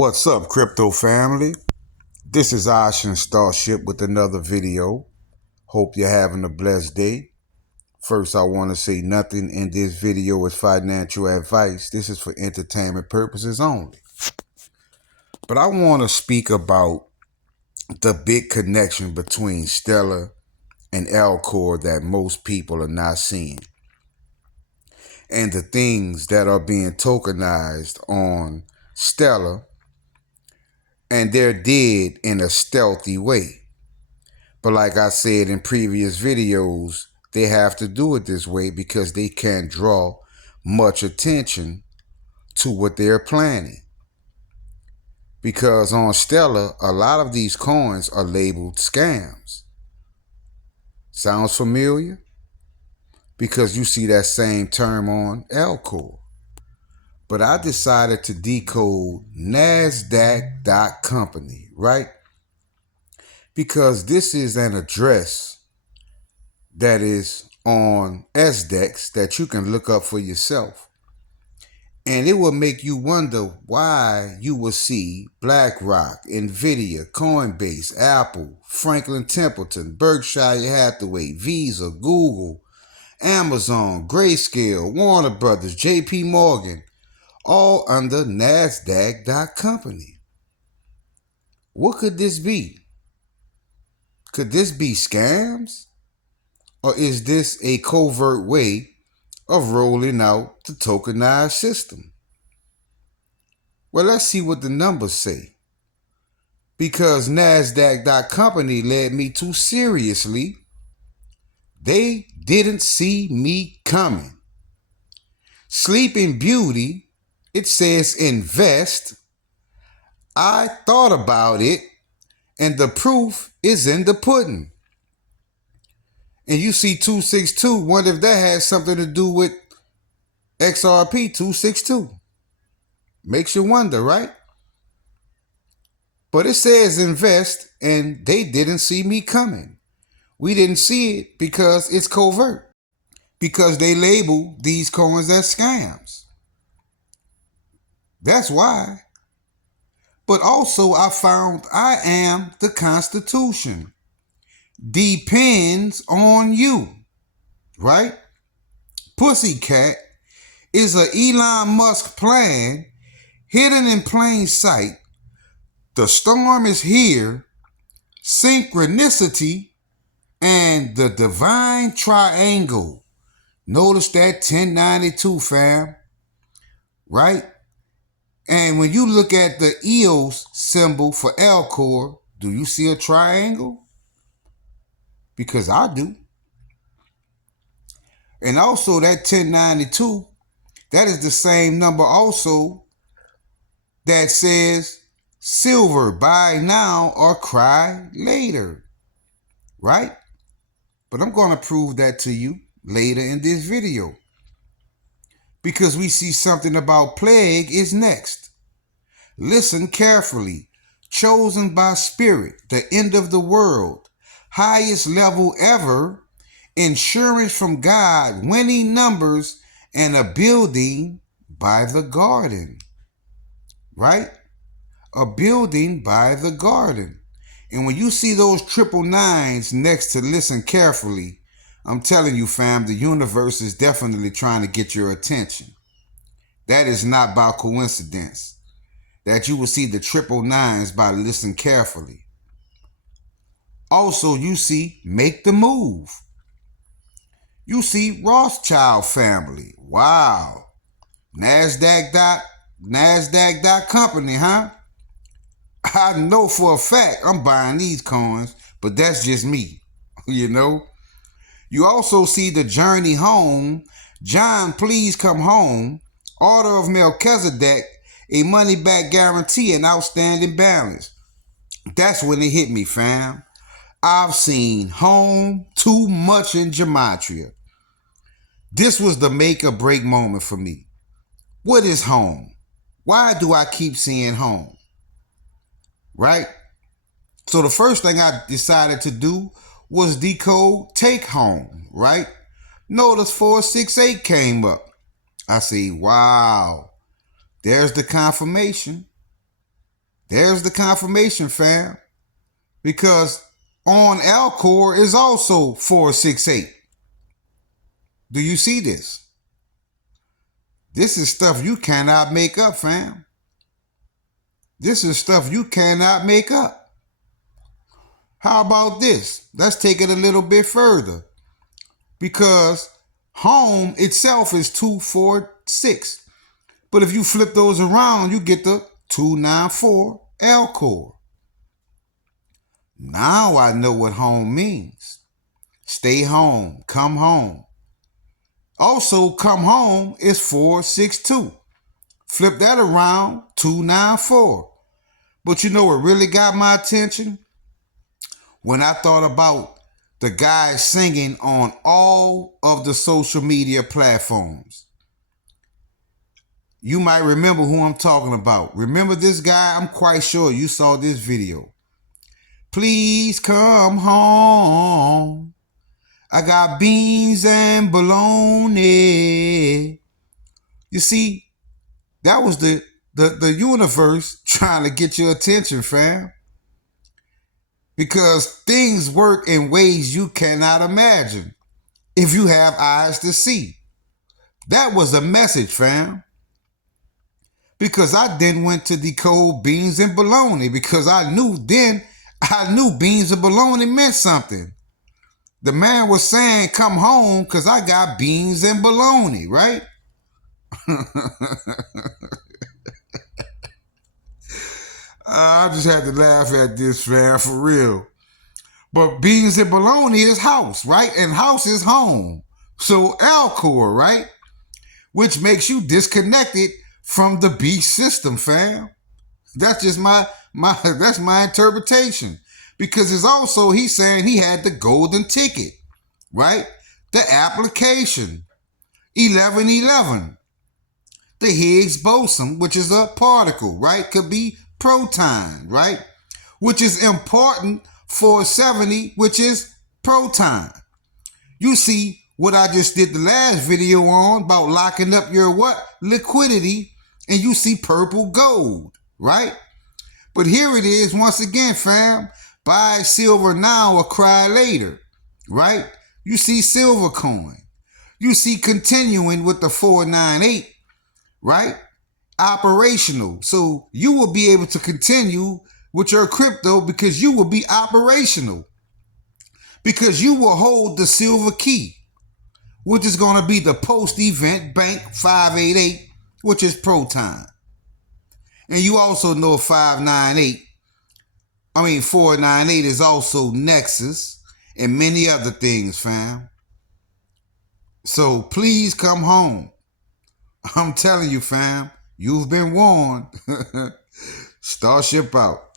What's up, crypto family? This is Ocean Starship with another video. Hope you're having a blessed day. First, I want to say nothing in this video is financial advice. This is for entertainment purposes only. But I want to speak about the big connection between Stellar and Elcor that most people are not seeing, and the things that are being tokenized on Stellar, and they're dead in a stealthy way. But like I said in previous videos, they have to do it this way because they can't draw much attention to what they're planning. Because on Stellar, a lot of these coins are labeled scams. Sounds familiar? Because you see that same term on Elcor. But I decided to decode NASDAQ.company, right? Because this is an address that is on SDEX that you can look up for yourself. And it will make you wonder why you will see BlackRock, Nvidia, Coinbase, Apple, Franklin Templeton, Berkshire Hathaway, Visa, Google, Amazon, Grayscale, Warner Brothers, JP Morgan, all under NASDAQ.company. What could this be? Could this be scams? Or is this a covert way of rolling out the tokenized system? Well, let's see what the numbers say. Because NASDAQ.company led me to seriously, they didn't see me coming. Sleeping Beauty, it says invest. I thought about it, and the proof is in the pudding. And you see 262, wonder if that has something to do with XRP 262. Makes you wonder, right? But it says invest, and they didn't see me coming. We didn't see it because it's covert. Because they label these coins as scams. That's why. But also I found I am the Constitution. Depends on you, right? Pussycat is a Elon Musk plan hidden in plain sight. The storm is here, synchronicity, and the divine triangle. Notice that 1092, fam, right? And when you look at the EOS symbol for Elcor, do you see a triangle? Because I do. And also that 1092, that is the same number also that says silver, buy now or cry later, right? But I'm going to prove that to you later in this video. Because we see something about plague is next. Listen carefully. Chosen by spirit, the end of the world. Highest level ever, insurance from God, winning numbers, and a building by the garden. Right? A building by the garden. And when you see those 999s next to listen carefully, I'm telling you, fam, the universe is definitely trying to get your attention. That is not by coincidence that you will see the 999s by listen carefully. Also, you see Make the Move. You see Rothschild family. Wow. NASDAQ.company, huh? I know for a fact I'm buying these coins, but that's just me, you know? You also see the Journey Home. John, please come home. Order of Melchizedek, a money back guarantee and outstanding balance. That's when it hit me, fam. I've seen home too much in gematria. This was the make or break moment for me. What is home? Why do I keep seeing home? Right? So the first thing I decided to do was decode take home, right? Notice 468 came up. I see, wow, there's the confirmation. There's the confirmation, fam. Because on Elcor is also 468. Do you see this? This is stuff you cannot make up, fam. This is stuff you cannot make up. How about this? Let's take it a little bit further. Because home itself is 246. But if you flip those around, you get the 294 Elcor. Now I know what home means. Stay home, come home. Also, come home is 462. Flip that around, 294. But you know what really got my attention? When I thought about the guy singing on all of the social media platforms. You might remember who I'm talking about. Remember this guy? I'm quite sure you saw this video. Please come home. I got beans and bologna. You see, that was the universe trying to get your attention, fam. Because things work in ways you cannot imagine if you have eyes to see. That was a message, fam. Because I then went to decode beans and bologna because I knew beans and bologna meant something. The man was saying, come home because I got beans and bologna, right? I just had to laugh at this, fam, for real. But beans and bologna is house, right? And house is home. So Elcor, right? Which makes you disconnected from the beast system, fam. That's just my interpretation. Because it's also, he's saying he had the golden ticket, right? The application, 1111. The Higgs boson, which is a particle, right? Could be proton, right? Which is important for 70, which is proton. You see what I just did the last video on about locking up your what? Liquidity, and you see purple gold, right? But here it is once again, fam. Buy silver now or cry later, right? You see silver coin. You see continuing with the 498, right? Operational. So you will be able to continue with your crypto because you will be operational. Because you will hold the silver key, which is going to be the post-event bank 588, which is proton. And you also know 498 is also Nexus and many other things, fam. So please come home. I'm telling you, fam, you've been warned. Starship out.